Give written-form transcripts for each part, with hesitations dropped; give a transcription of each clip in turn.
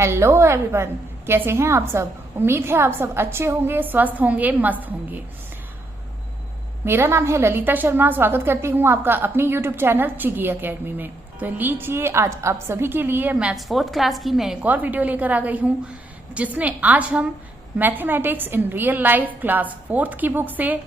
Hello everyone, कैसे हैं आप सब। उम्मीद है आप सब अच्छे होंगे, स्वस्थ होंगे, मस्त होंगे। मेरा नाम है ललिता शर्मा। स्वागत करती हूं आपका अपनी यूट्यूब चैनल चिगी एकेडमी में। तो लीजिए, आज आप सभी के लिए मैथ्स 4th क्लास की मैं एक और वीडियो लेकर आ गई हूं, जिसमें आज हम mathematics in real life class 4th की बुक से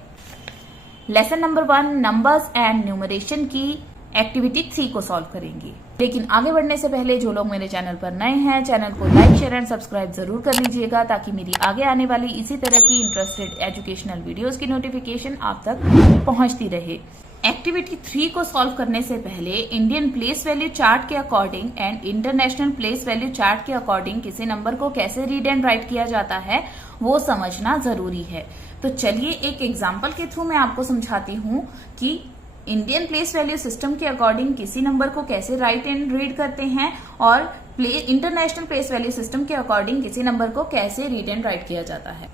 lesson number 1 numbers and numeration की एक्टिविटी 3 को सॉल्व करेंगे। लेकिन आगे बढ़ने से पहले जो लोग मेरे चैनल पर नए हैं, चैनल को लाइक, शेयर एंड सब्सक्राइब जरूर कर लीजिएगा, ताकि मेरी आगे आने वाली इसी तरह की इंटरेस्टेड एजुकेशनल वीडियोस की नोटिफिकेशन आप तक पहुंचती रहे। एक्टिविटी 3 को सॉल्व करने से पहले इंडियन प्लेस वैल्यू चार्ट के according and international place value chart के अकॉर्डिंग किसी नंबर को कैसे रीड एंड राइट किया जाता है वो समझना जरूरी है। तो चलिए एक एग्जाम्पल के थ्रू मैं आपको समझाती हूँ कि इंडियन प्लेस वैल्यू सिस्टम के अकॉर्डिंग किसी नंबर को कैसे राइट एंड रीड करते हैं और इंटरनेशनल प्लेस वैल्यू सिस्टम के अकॉर्डिंग किसी नंबर को कैसे रीड एंड राइट किया जाता है।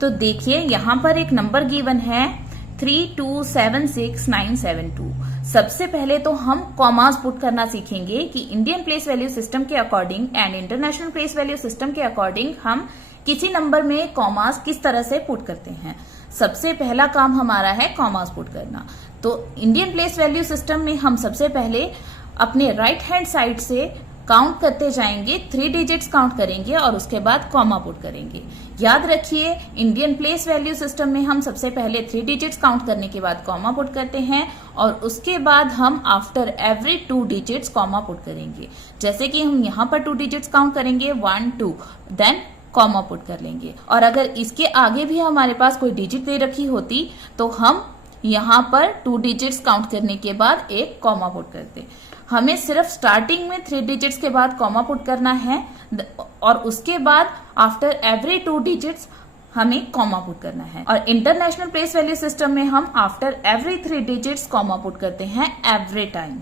तो देखिए, यहाँ पर एक नंबर गिवन है 3276972। सबसे पहले तो हम कॉमास पुट करना सीखेंगे कि इंडियन प्लेस वैल्यू सिस्टम के according and international place value system के अकॉर्डिंग हम किसी नंबर में कॉमास किस तरह से पुट करते हैं। सबसे पहला काम हमारा है कॉमास पुट करना। तो इंडियन प्लेस वैल्यू सिस्टम में हम सबसे पहले अपने राइट हैंड साइड से काउंट करते जाएंगे, 3 डिजिट्स काउंट करेंगे और उसके बाद कॉमा पुट करेंगे। याद रखिए, इंडियन प्लेस वैल्यू सिस्टम में हम सबसे पहले 3 डिजिट्स काउंट करने के बाद कॉमा पुट करते हैं और उसके बाद हम after every 2 digits comma put करेंगे। जैसे कि हम यहाँ पर 2 डिजिट्स काउंट करेंगे 1 2, देन कॉमा पुट कर लेंगे। और अगर इसके आगे भी हमारे पास कोई डिजिट दे रखी होती तो हम यहाँ पर 2 डिजिट्स काउंट करने के बाद एक कॉमा पुट करते। हमें सिर्फ स्टार्टिंग में 3 डिजिट्स के बाद कॉमा पुट करना है और उसके बाद आफ्टर एवरी 2 डिजिट्स हमें कॉमा पुट करना है। और इंटरनेशनल प्लेस वैल्यू सिस्टम में हम after every 3 digits comma put करते हैं एवरी टाइम।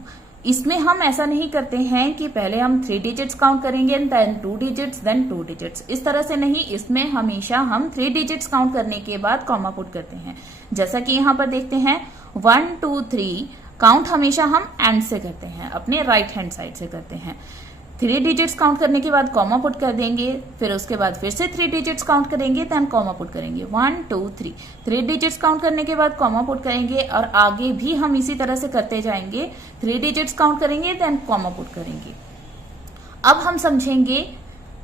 इसमें हम ऐसा नहीं करते हैं कि पहले हम 3 डिजिट्स काउंट करेंगे देन 2 डिजिट्स देन 2 डिजिट्स, इस तरह से नहीं। इसमें हमेशा हम 3 डिजिट्स काउंट करने के बाद कॉमा पुट करते हैं। जैसा कि यहाँ पर देखते हैं 1 2 3 काउंट हमेशा हम एंड से करते हैं, अपने राइट हैंड साइड से करते हैं। 3 डिजिट्स काउंट करने के बाद कॉमा पुट कर देंगे, फिर उसके बाद फिर से 3 डिजिट्स काउंट करेंगे देन कॉमा पुट करेंगे 1 2 3। 3 डिजिट्स काउंट करने के बाद कॉमा पुट करेंगे और आगे भी हम इसी तरह से करते जाएंगे। 3 डिजिट्स काउंट करेंगे देन कॉमा पुट करेंगे। अब हम समझेंगे,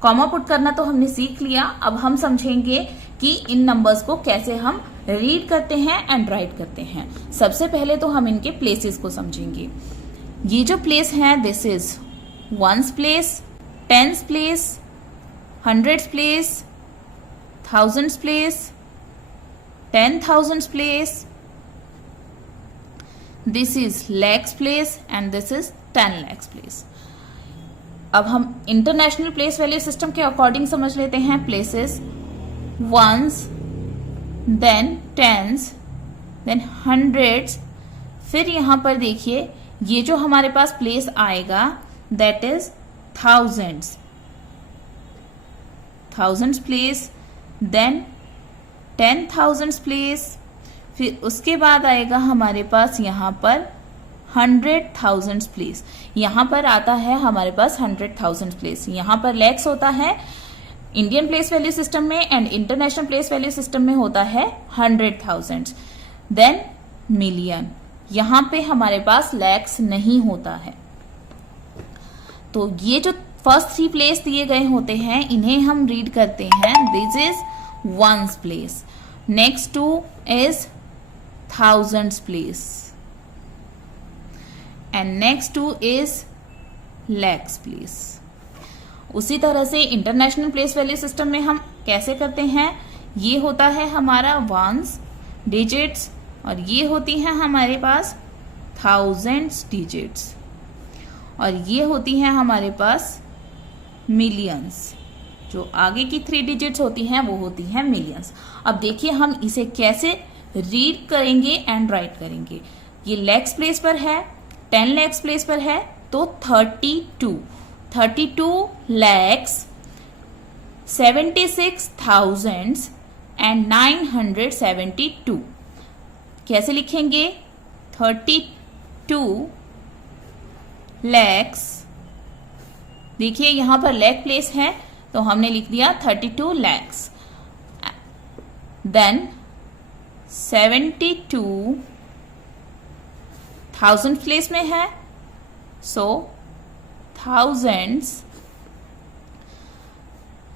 कॉमा पुट करना तो हमने सीख लिया, अब हम समझेंगे कि इन नंबर्स को कैसे हम रीड करते हैं एंड राइट करते हैं। सबसे पहले तो हम इनके प्लेसेस को समझेंगे। ये जो प्लेस है, this is ones place, tens place, hundreds place, thousands place, 10,000s place, this is lakhs place and this is 10 lakhs place। अब हम इंटरनेशनल प्लेस वैल्यू सिस्टम के अकॉर्डिंग समझ लेते हैं places. ones, then tens, then hundreds, फिर यहां पर देखिए ये जो हमारे पास प्लेस आएगा that is thousands place, then 10,000s place, फिर उसके बाद आएगा हमारे पास यहाँ पर 100,000s place। यहाँ पर आता है हमारे पास 100,000s place। यहाँ पर लैक्स होता है इंडियन प्लेस वैल्यू सिस्टम में and international place value system में होता है 100,000। देन मिलियन, यहाँ पे हमारे पास लैक्स नहीं होता है। तो ये जो फर्स्ट 3 प्लेस दिए गए होते हैं इन्हें हम रीड करते हैं, this is ones place. Next 2 is thousands place and next 2 is lakhs place. उसी तरह से इंटरनेशनल प्लेस वैल्यू सिस्टम में हम कैसे करते हैं, ये होता है हमारा वंस डिजिट्स और ये होती है हमारे पास थाउजेंड्स डिजिट्स और ये होती हैं हमारे पास मिलियंस। जो आगे की 3 डिजिट्स होती हैं वो होती हैं मिलियंस। अब देखिए हम इसे कैसे रीड करेंगे एंड राइट करेंगे। ये लैक्स प्लेस पर है, 10 लैक्स प्लेस पर है, तो 32 लैक्स 76,000 एंड 972। कैसे लिखेंगे, 32 लैक्स, देखिए यहां पर लैक प्लेस है तो हमने लिख दिया 32 lakhs. देन 72,000 प्लेस में है, सो thousands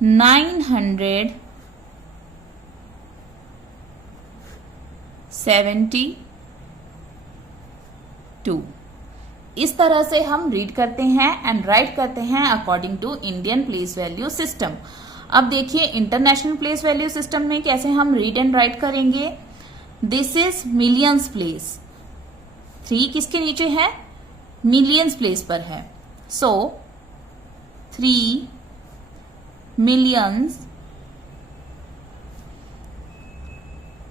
972. इस तरह से हम रीड करते हैं एंड राइट करते हैं according to Indian place value system. अब देखिए इंटरनेशनल प्लेस वैल्यू सिस्टम में कैसे हम रीड एंड राइट करेंगे. This is millions place. 3 किसके नीचे है? मिलियंस प्लेस पर है. सो 3 millions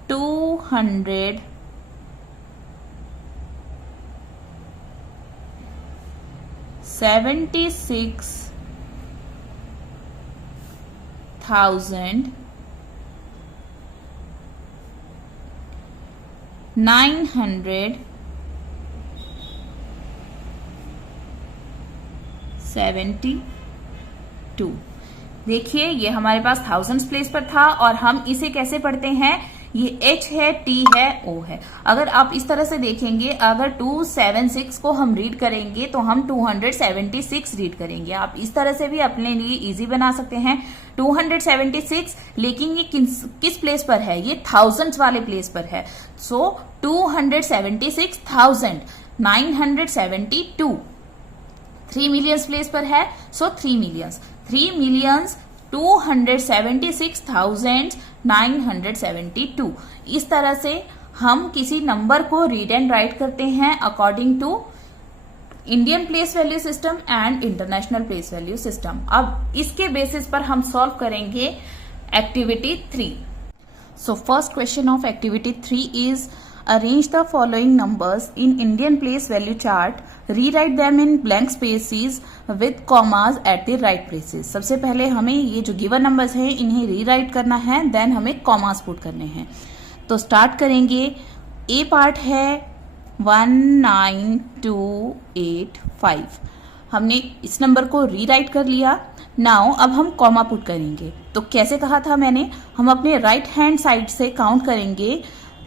276,972. देखिए ये हमारे पास थाउजेंड्स प्लेस पर था और हम इसे कैसे पढ़ते हैं, ये H है, T है, O है. अगर आप इस तरह से देखेंगे, अगर 276 को हम रीड करेंगे तो हम 276 रीड करेंगे. आप इस तरह से भी अपने लिए इजी बना सकते हैं 276, लेकिन ये किस प्लेस पर है, ये थाउजेंड्स वाले प्लेस पर है. सो 276,972. 3 मिलियंस प्लेस पर है, सो 3 मिलियंस 3,276,972. इस तरह से हम किसी नंबर को रीड एंड राइट करते हैं according to Indian place value system and international place value system. अब इसके बेसिस पर हम सॉल्व करेंगे activity 3. So first question of activity 3 is arrange the following numbers in Indian place value chart, rewrite them in blank spaces with commas at the right places. सबसे पहले हमें ये जो गिवन नंबर्स हैं इन्हें रीराइट करना है, देन हमें कॉमास पुट करने हैं. तो स्टार्ट करेंगे. ए पार्ट है 19285. हमने इस नंबर को रीराइट कर लिया. नाउ अब हम कॉमा पुट करेंगे. तो कैसे कहा था मैंने, हम अपने राइट हैंड साइड से काउंट करेंगे.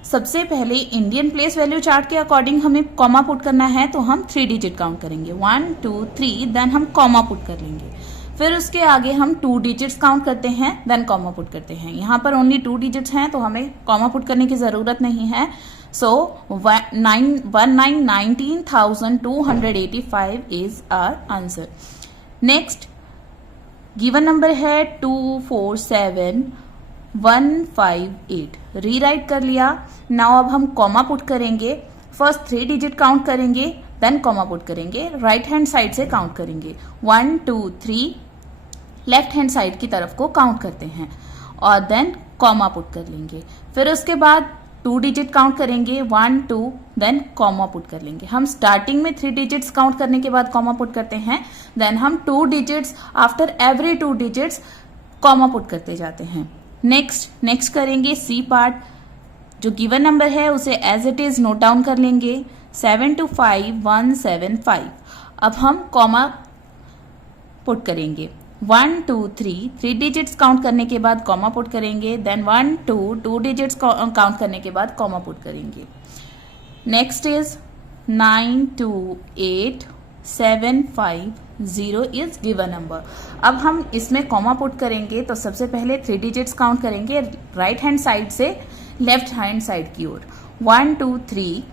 सबसे पहले इंडियन प्लेस वैल्यू चार्ट के अकॉर्डिंग हमें कॉमा पुट करना है, तो हम 3 डिजिट काउंट करेंगे 1 2 3, देन हम कॉमा पुट कर लेंगे. फिर उसके आगे हम 2 डिजिट्स काउंट करते हैं, देन कॉमा पुट करते हैं. यहाँ पर ओनली 2 डिजिट्स हैं तो हमें कॉमा पुट करने की जरूरत नहीं है. So 19,285 is our answer. Next given number है 247,158. रीराइट कर लिया. नाउ अब हम कॉमा पुट करेंगे. फर्स्ट 3 डिजिट काउंट करेंगे, देन कॉमा पुट करेंगे. राइट हैंड साइड से काउंट करेंगे 1 2 3, लेफ्ट हैंड साइड की तरफ को काउंट करते हैं और देन कॉमा पुट कर लेंगे. फिर उसके बाद 2 डिजिट काउंट करेंगे 1 2, देन कॉमा पुट कर लेंगे. हम स्टार्टिंग में 3 डिजिट्स काउंट करने के बाद कॉमा पुट करते हैं, देन हम 2 digits after every 2 digits comma put करते जाते हैं. नेक्स्ट करेंगे सी पार्ट. जो गिवन नंबर है उसे as it is note down कर लेंगे 725,175. अब हम कॉमा पुट करेंगे 1 2 3, 3 डिजिट्स काउंट करने के बाद कॉमा पुट करेंगे, देन 1 2, 2 डिजिट्स काउंट करने के बाद कॉमा पुट करेंगे. Next is 928,750 is given number. अब हम इसमें कॉमा पुट करेंगे तो सबसे पहले 3 डिजिट्स काउंट करेंगे राइट हैंड साइड से लेफ्ट हैंड साइड की ओर. 1 2 3,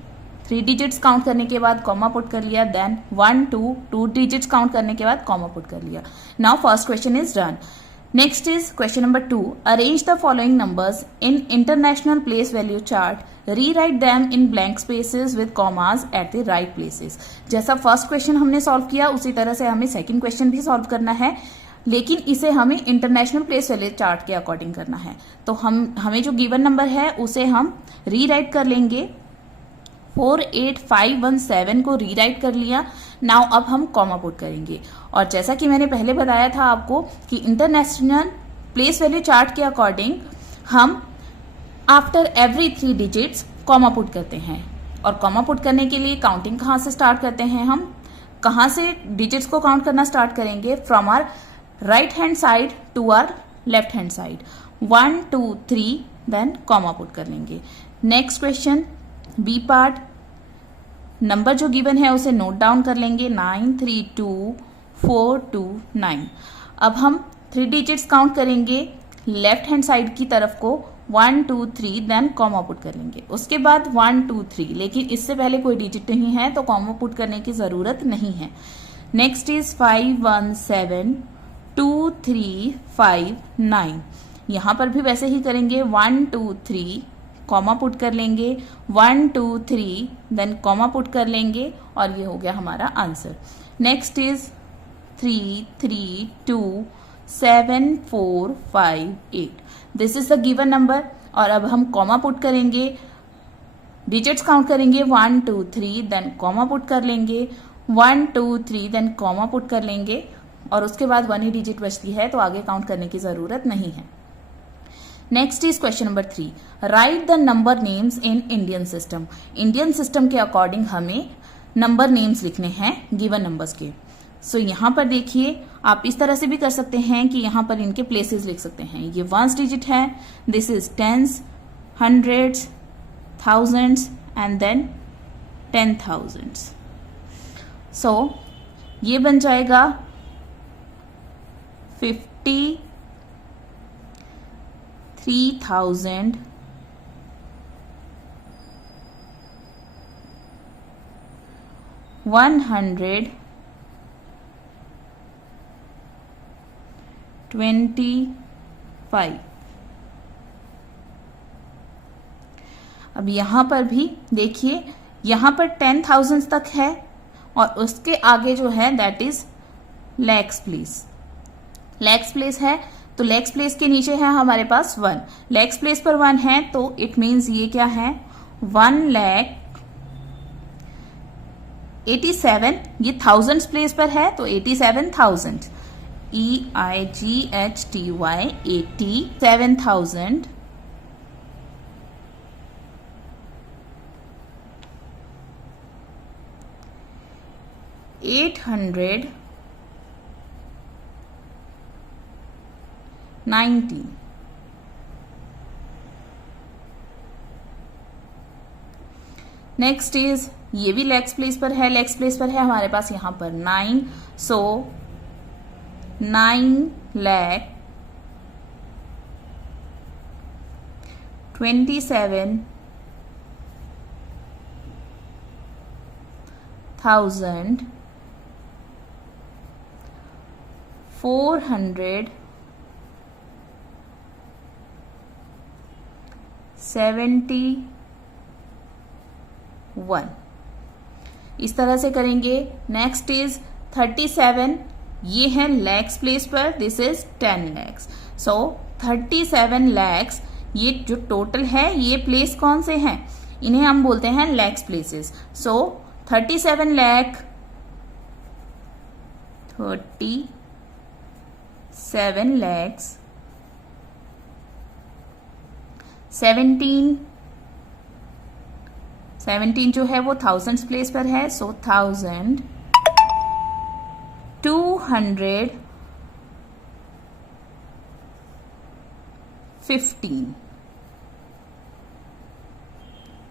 3 डिजिट्स काउंट करने के बाद कॉमा पुट कर लिया, देन 1 2, 2 डिजिट्स काउंट करने के बाद कॉमा पुट कर लिया. Now first question is done. Next is question number 2. Arrange the following numbers in international place value chart, rewrite them in blank spaces with commas at the right places. जैसा first question हमने solve किया उसी तरह से हमें second question भी solve करना है, लेकिन इसे हमें इंटरनेशनल प्लेस वैल्यू चार्ट के अकॉर्डिंग करना है. तो हमें जो गिवन नंबर है उसे हम रीराइट कर लेंगे. 48517 को रीराइट कर लिया. नाउ अब हम कॉमा पुट करेंगे. और जैसा कि मैंने पहले बताया था आपको कि इंटरनेशनल प्लेस वैल्यू चार्ट के अकॉर्डिंग हम after every 3 digits comma put करते हैं. और कॉमा पुट करने के लिए काउंटिंग कहाँ से स्टार्ट करते हैं, हम कहाँ से डिजिट्स को काउंट करना स्टार्ट करेंगे, from our right hand side to our left hand side. 1 2 3 then comma put कर लेंगे. Next question B part. Number जो गिवन है उसे नोट डाउन कर लेंगे. 932429. अब हम 3 डिजिट्स काउंट करेंगे लेफ्ट हैंड साइड की तरफ को. 1 2 3 देन कॉमा पुट कर लेंगे. उसके बाद 1 2 3, लेकिन इससे पहले कोई डिजिट नहीं है तो कॉमा पुट करने की जरूरत नहीं है. Next is 5 1 7 2 3 5 9. यहां पर भी वैसे ही करेंगे. 1 2 3 कॉमा पुट कर लेंगे. 1 2 3 देन कॉमा पुट कर लेंगे और ये हो गया हमारा answer. Next is 3 3 2 7 4 5 8. This is the given number. और अब हम कॉमा पुट करेंगे, डिजिट्स काउंट करेंगे. 1 2 3 देन कॉमा पुट कर लेंगे. 1 2 3 देन कॉमा पुट कर लेंगे और उसके बाद 1 ही डिजिट बचती है तो आगे काउंट करने की जरूरत नहीं है. Next is question number 3. Right the number names in Indian system. Indian system के अकॉर्डिंग हमें नंबर नेम्स लिखने हैं गिवन नंबर्स के. सो यहां पर देखिए, आप इस तरह से भी कर सकते हैं कि यहां पर इनके प्लेसेस लिख सकते हैं. ये वंस डिजिट है, this is tens, hundreds, thousands and then 10,000. So ये बन जाएगा 50, 3,000, 100, 25. अब यहां पर भी देखिए, यहां पर 10,000 तक है और उसके आगे जो है that is lakhs place. Lakhs place है तो लैक्स प्लेस के नीचे है हमारे पास 1. लैक्स प्लेस पर 1 है तो इट मीन्स ये क्या है 1,87,000. ये थाउजेंड्स प्लेस पर है तो 87,000. EIGHTY 87,000. 890. नेक्स्ट इज, ये भी लैक्स प्लेस पर है. लैक्स प्लेस पर है हमारे पास यहां पर 9. सो 27,471. इस तरह से करेंगे. Next is 37. ये है लैक्स प्लेस पर, this is 10 lakhs. So 37 lakhs ये जो टोटल है ये प्लेस कौन से हैं, इन्हें हम बोलते हैं लैक्स प्लेसेस. सो 37 lakh 37 lakhs 17 जो है वो थाउजेंड्स प्लेस पर है. सो 1,215.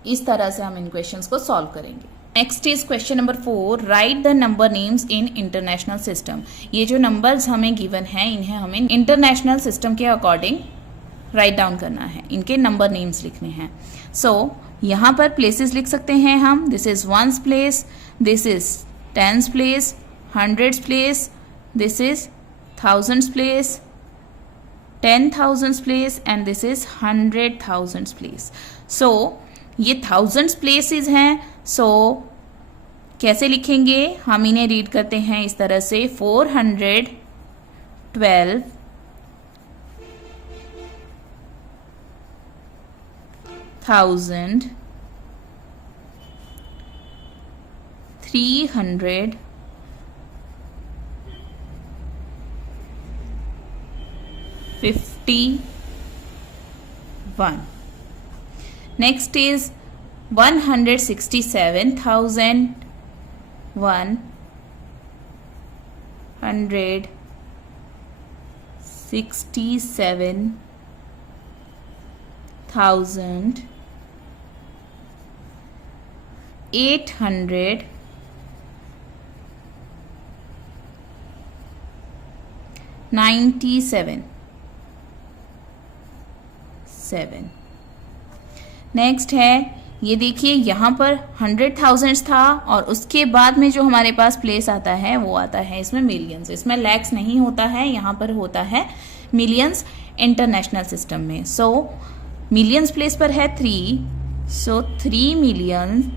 इस तरह से हम इन क्वेश्चंस को सॉल्व करेंगे. Next is question number 4. Right the number names in international system. ये जो नंबर्स हमें गिवन है इन्हें हमें इंटरनेशनल सिस्टम के अकॉर्डिंग राइट डाउन करना है, इनके नंबर नेम्स लिखने हैं. सो यहां पर प्लेसेस लिख सकते हैं हम. This is ones place, this is tens place, hundreds place, this is thousands place, 10,000 place and this is 100,000 place. So ये थाउजेंड्स प्लेसेस हैं. सो कैसे लिखेंगे, हम इन्हें रीड करते हैं इस तरह से 412 1,000 300 51. Next is 167,100 7 नेक्स्ट है, ये देखिए यहाँ पर 100,000 था और उसके बाद में जो हमारे पास प्लेस आता है वो आता है इसमें मिलियंस। इसमें लैक्स नहीं होता है, यहाँ पर होता है मिलियंस इंटरनेशनल सिस्टम में। सो मिलियंस प्लेस पर है 3, सो 3 मिलियन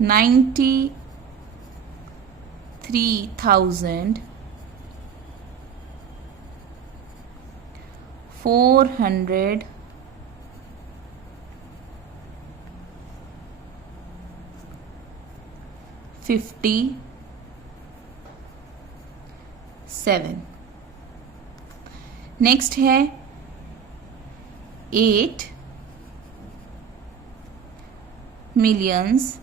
93,457. नेक्स्ट है 8 millions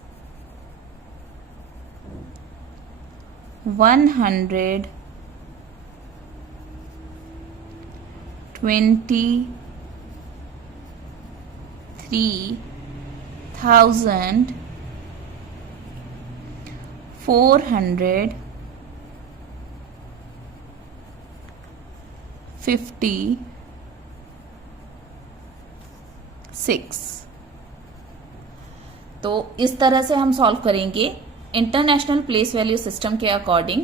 123,456। तो इस तरह से हम सॉल्व करेंगे। इंटरनेशनल प्लेस वैल्यू सिस्टम के अकॉर्डिंग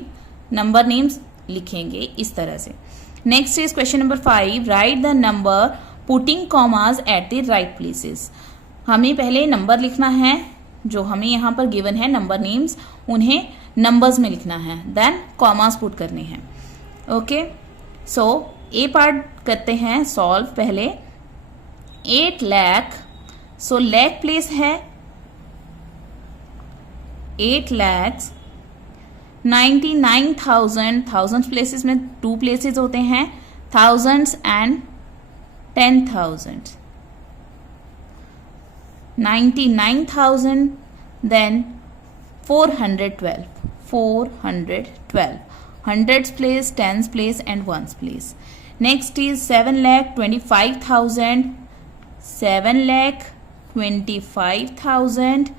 नंबर नेम्स लिखेंगे इस तरह से। Next is question number 5, right the number putting commas at the right places. हमें पहले नंबर लिखना है, जो हमें यहाँ पर गिवन है नंबर नेम्स, उन्हें नंबर्स में लिखना है, देन कॉमास पुट करने हैं। ओके, सो ए पार्ट करते हैं सॉल्व। पहले 8 लाख, सो लैख प्लेस है 8,99,000। थाउजेंड प्लेसेस में 2 प्लेसेस होते हैं, thousands and 10,000। 99,000 then 412 hundreds place, tens place and ones place. Next is 7,25,000, 7,25,000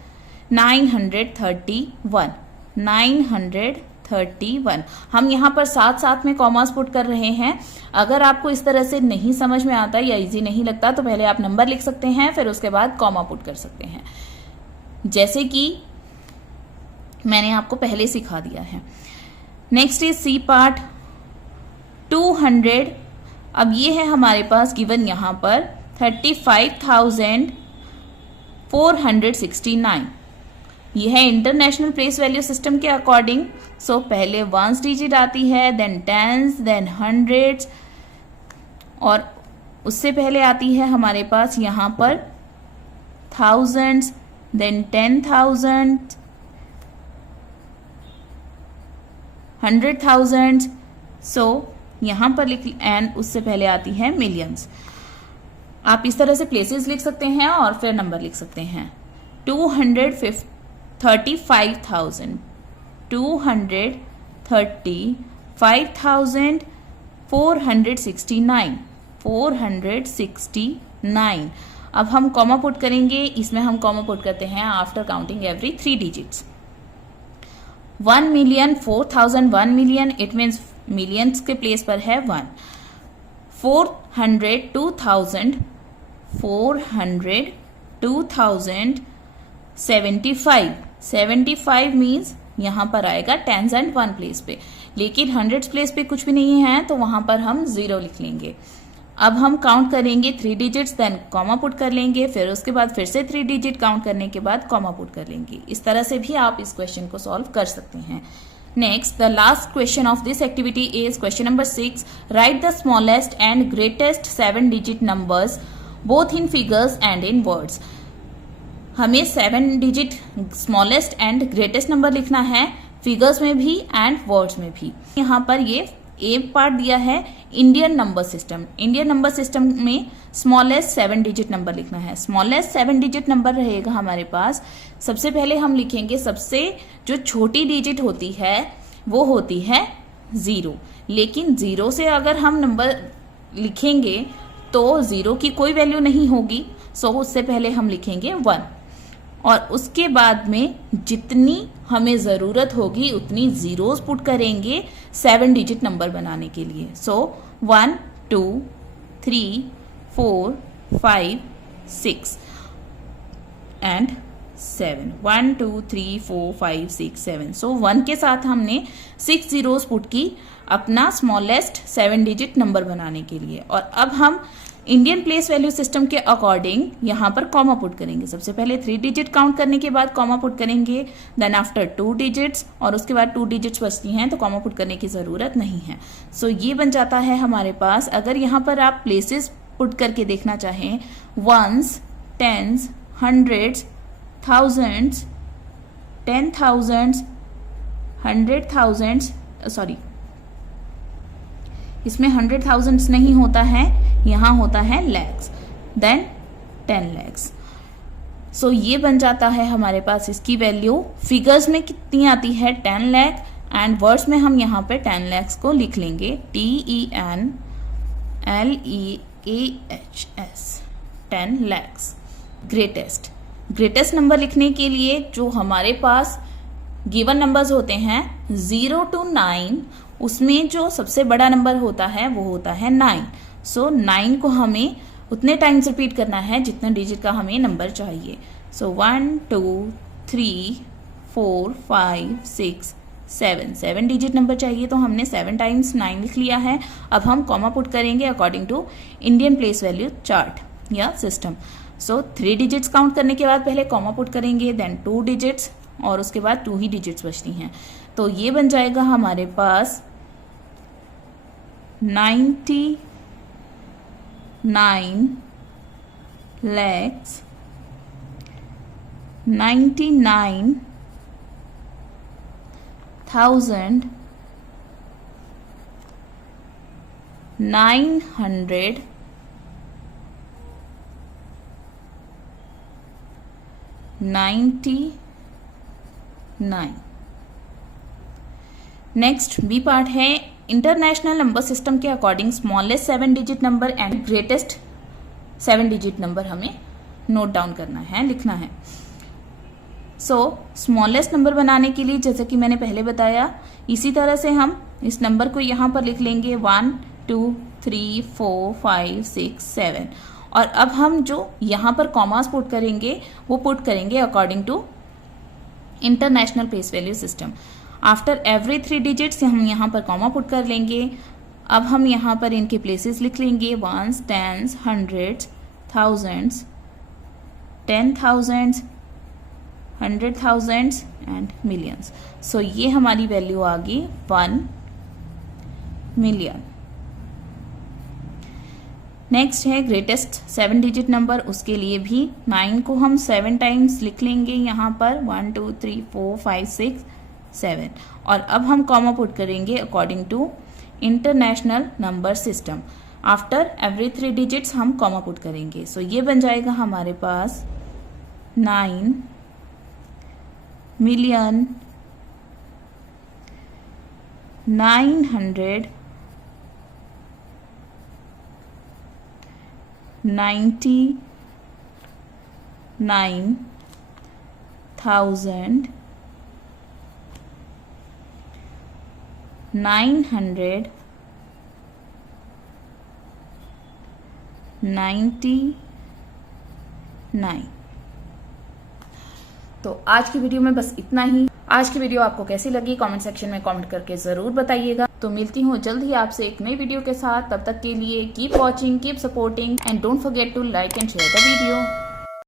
931। हम यहाँ पर साथ साथ में कॉमास पुट कर रहे हैं। अगर आपको इस तरह से नहीं समझ में आता या इजी नहीं लगता तो पहले आप नंबर लिख सकते हैं, फिर उसके बाद कॉमा पुट कर सकते हैं, जैसे कि मैंने आपको पहले सिखा दिया है। Next is C part 200। अब ये है हमारे पास गिवन यहाँ पर 35,469। यह है इंटरनेशनल प्लेस वैल्यू सिस्टम के अकॉर्डिंग। सो पहले वंस डिजिट आती है, देन टेंस, देन हंड्रेड्स, और उससे पहले आती है हमारे पास यहाँ पर थाउजेंड्स, देन 10,000, 100,000। सो यहाँ पर लिख, एंड उससे पहले आती है मिलियंस। आप इस तरह से प्लेसेस लिख सकते हैं और फिर नंबर लिख सकते हैं। 235,000, 235,469, 469। अब हम कॉमा पुट करेंगे। इसमें हम कॉमा पुट करते हैं after counting every 3 digits. 1 million, 4,000, 1 million, it means millions के प्लेस पर है 1। 400, 2,000, 400, 2,075, 75 मीन्स यहाँ पर आएगा टेंस एंड 1 प्लेस पे, लेकिन हंड्रेड्स प्लेस पे कुछ भी नहीं है तो वहां पर हम 0 लिख लेंगे। अब हम काउंट करेंगे 3 डिजिट्स, देन कॉमा पुट कर लेंगे, फिर उसके बाद फिर से 3 डिजिट काउंट करने के बाद कॉमा पुट कर लेंगे। इस तरह से भी आप इस क्वेश्चन को सॉल्व कर सकते हैं। Next, the last question of this activity is question number 6. Write the smallest and greatest 7-digit numbers both in figures and in words. हमें 7 digit smallest and greatest number लिखना है, फिगर्स में भी and words में भी। यहाँ पर ये ए पार्ट दिया है Indian number system. Indian number system में स्मॉलेस्ट 7 डिजिट नंबर लिखना है। स्मॉलेस्ट 7 डिजिट नंबर रहेगा हमारे पास। सबसे पहले हम लिखेंगे, सबसे जो छोटी डिजिट होती है वो होती है 0, लेकिन 0 से अगर हम नंबर लिखेंगे तो 0 की कोई वैल्यू नहीं होगी, सो उससे पहले हम लिखेंगे 1, और उसके बाद में जितनी हमें जरूरत होगी उतनी जीरोस पुट करेंगे 7 डिजिट नंबर बनाने के लिए। सो 1 2 3 4 5 6 एंड 7, 1 2 3 4 5 6 7। सो 1 के साथ हमने 6 जीरोस पुट की अपना स्मॉलेस्ट 7 डिजिट नंबर बनाने के लिए। और अब हम इंडियन प्लेस वैल्यू सिस्टम के अकॉर्डिंग यहाँ पर कॉमा पुट करेंगे। सबसे पहले 3 डिजिट काउंट करने के बाद कॉमा पुट करेंगे, देन आफ्टर 2 डिजिट्स, और उसके बाद 2 डिजिट्स बचती हैं तो कॉमा पुट करने की जरूरत नहीं है। सो ये बन जाता है हमारे पास। अगर यहाँ पर आप प्लेसेस पुट करके देखना चाहें, ones, tens, hundreds, thousands, 10,000, 100,000, sorry इसमें 100,000 नहीं होता है, यहां होता है लैक्स, देन 10 लैक्स। सो ये बन जाता है हमारे पास इसकी वैल्यू। फिगर्स में कितनी आती है 10 लैख, एंड वर्ड्स में हम यहाँ पे 10 लैक्स को लिख लेंगे TENLEAHS, 10 लैक्स। ग्रेटेस्ट नंबर लिखने के लिए जो हमारे पास गिवन नंबर्स होते हैं 0 to 9, उसमें जो सबसे बड़ा नंबर होता है वो होता है 9। सो 9 को हमें उतने टाइम्स रिपीट करना है जितना डिजिट का हमें नंबर चाहिए। सो 1 2 3 4 5 6 7 डिजिट नंबर चाहिए, तो हमने 7 टाइम्स 9 लिख लिया है। अब हम कॉमा पुट करेंगे according to Indian place value chart या सिस्टम। सो 3 डिजिट्स काउंट करने के बाद पहले कॉमा पुट करेंगे, देन 2 डिजिट्स, और उसके बाद 2 ही डिजिट्स बचती हैं। तो ये बन जाएगा हमारे पास 99 lakhs 99,900 99। नेक्स्ट बी पार्ट है इंटरनेशनल नंबर सिस्टम के according smallest 7 digit number and greatest 7 digit number हमें नोट डाउन करना है, लिखना है। सो स्मॉलेस्ट नंबर बनाने के लिए जैसे कि मैंने पहले बताया, इसी तरह से हम इस नंबर को यहाँ पर लिख लेंगे 1 2 3 4 5 6 7। और अब हम जो यहाँ पर कॉमास पुट करेंगे वो पुट करेंगे according to international place value system. After every 3 digits हम यहाँ पर कॉमा पुट कर लेंगे। अब हम यहाँ पर इनके प्लेसेस लिख लेंगे, ones, tens, hundreds, thousands, 10,000, 100,000 and millions. So ये हमारी वैल्यू आ गई 1 मिलियन। नेक्स्ट है ग्रेटेस्ट 7 डिजिट नंबर, उसके लिए भी 9 को हम 7 टाइम्स लिख लेंगे यहाँ पर, 1 2 3 4 5 6 7। और अब हम कॉमा पुट करेंगे according to international number system. After every 3 digits हम कॉमा पुट करेंगे। सो ये बन जाएगा हमारे पास 9 मिलियन 999,999 तो आज की वीडियो में बस इतना ही। आज की वीडियो आपको कैसी लगी कमेंट सेक्शन में कमेंट करके जरूर बताइएगा। तो मिलती हूँ जल्द ही आपसे एक नई वीडियो के साथ। तब तक के लिए keep watching, keep supporting and don't forget to like and share the video.